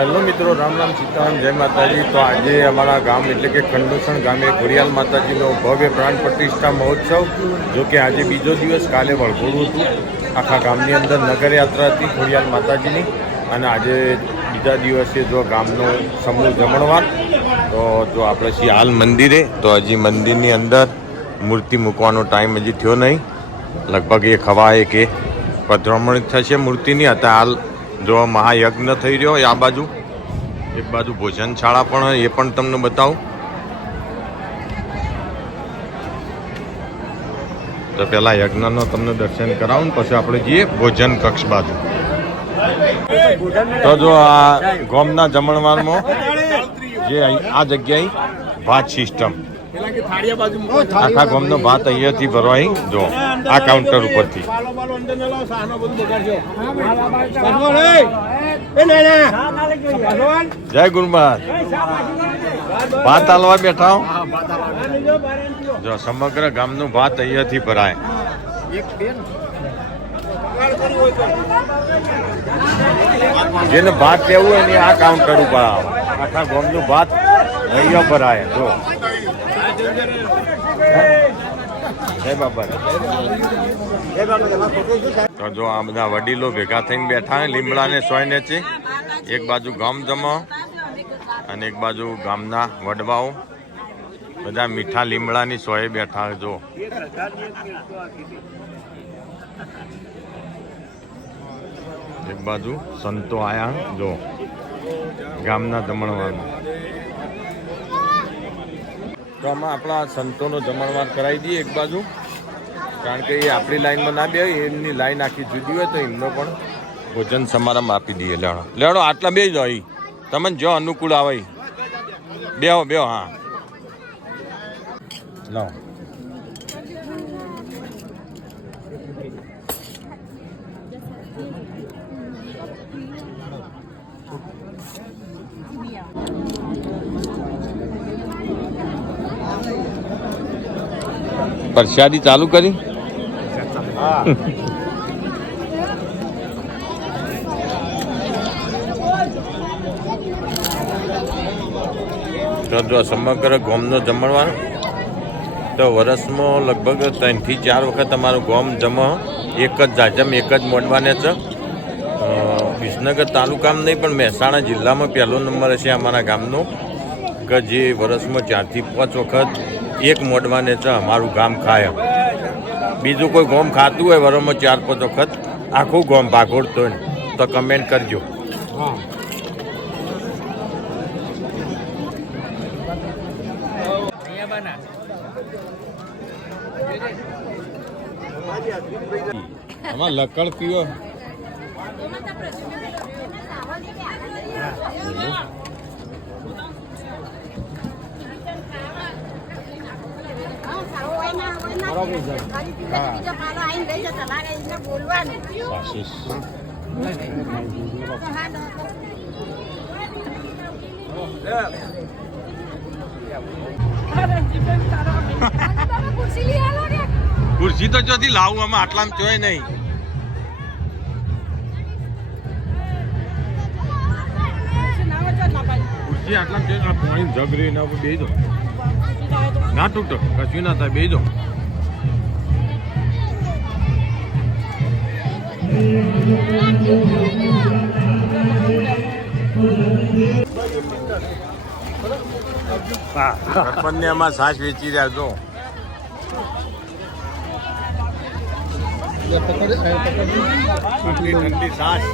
Hello મિત્રો, રામ રામ સીતારામ, જય માતાજી. તો આજે અમારા ગામ એટલે કે ખંડોસણ ગામે ખોડિયાલ માતાજીનો ભવ્ય પ્રાણ પ્રતિષ્ઠા મહોત્સવ, જો કે આજે બીજો દિવસ કાલે વળઘોડું હતું. આખા ગામની અંદર નગર યાત્રા હતી ખોડિયાલ માતાજીની. અને આજે બીજા દિવસે જો ગામનો સમૂહ જમણવાર, તો જો આપણે છીએ હાલ મંદિરે, તો હજી મંદિરની અંદર મૂર્તિ મૂકવાનો ટાઈમ હજી થયો નહીં. લગભગ એ ખવાય એ પધરામણી થશે મૂર્તિની. અત્યારે હાલ જો મહાયજ્ઞ થઈ રહ્યો હોય આ બાજુ, એક બાજુ ભોજનશાળા પણ એ પણ તમને બતાવું. તો પેલા યજ્ઞનો તમને દર્શન કરાવું પછી આપણે જઈએ ભોજન કક્ષ બાજુ. તો જો આ ગોમના જમણવારમાં જે આ જગ્યાએ ભાત સિસ્ટમ. આખા ગોમનો ભાત અહીંયાથી ભરવાય જો આ કાઉન્ટર ઉપરથી. જય ગુરુમાં ભાત હાલવા બેઠા જો સમગ્ર ગામનું ભાત અહીંયાથી ભરાય. જેને ભાત લેવું હોય ને આ કાઉન્ટર ઉપર આવે. આખા ગામનું ભાત અહીંયા ભરાય. જો. તો જો આ બધા વડીલો ભેગા થઈને બેઠા લીમડા ને સોયને છે. એક બાજુ ગામ જમો અને એક બાજુ ગામના વડવાઓ. બધા મીઠા લીમડાની સોય બેઠા જો. એક બાજુ સંતો આયા જો. ગામના જમણવારમાં તો આમાં આપણા સંતોનો જમણવાર કરાવી દઈએ એક બાજુ. કારણ કે એ આપણી લાઈનમાં ના બે, એમની લાઈન આખી જુદી હોય તો એમનો પણ ભોજન સમારંભ આપી દઈએ. લેણો. લેણો, આટલા બે જ હોય. તમને જો અનુકૂળ આવે. બેહો બેહો, હા. લાવો પ્રસાદી ચાલુ કરી. સમગ્ર ગોમનો જમણવાનો તો વર્ષમાં લગભગ ત્રણથી ચાર વખત અમારું ગોમ જમ, એક જ જાજમ, એક જ મોડવાને છે. વિસનગર તાલુકામાં નહીં, પણ મહેસાણા જિલ્લામાં પહેલો નંબર હશે અમારા ગામનો. કે જે વર્ષમાં ચારથી પાંચ વખત એક મોઢવાને છે અમારું ગામ ખાય બીજું કોઈ ગોમ ખાતું હોય, વરોમાં ચાર પાંચ વખત આખું ગોમ ભાગોડતો હોય તો કમેન્ટ કરજો. આમાં લકડ પીવો ખુરશી તો ચોથી લાવું આમાં આટલામાં ચોય નહીં. ખુરશી આટલા જગ રહી ના બે દો ના તૂટો કશું ના થાય બે દો સરપંચને આમાં છાશ વેચી રહ્યા છો. આટલી ઠંડી છાશ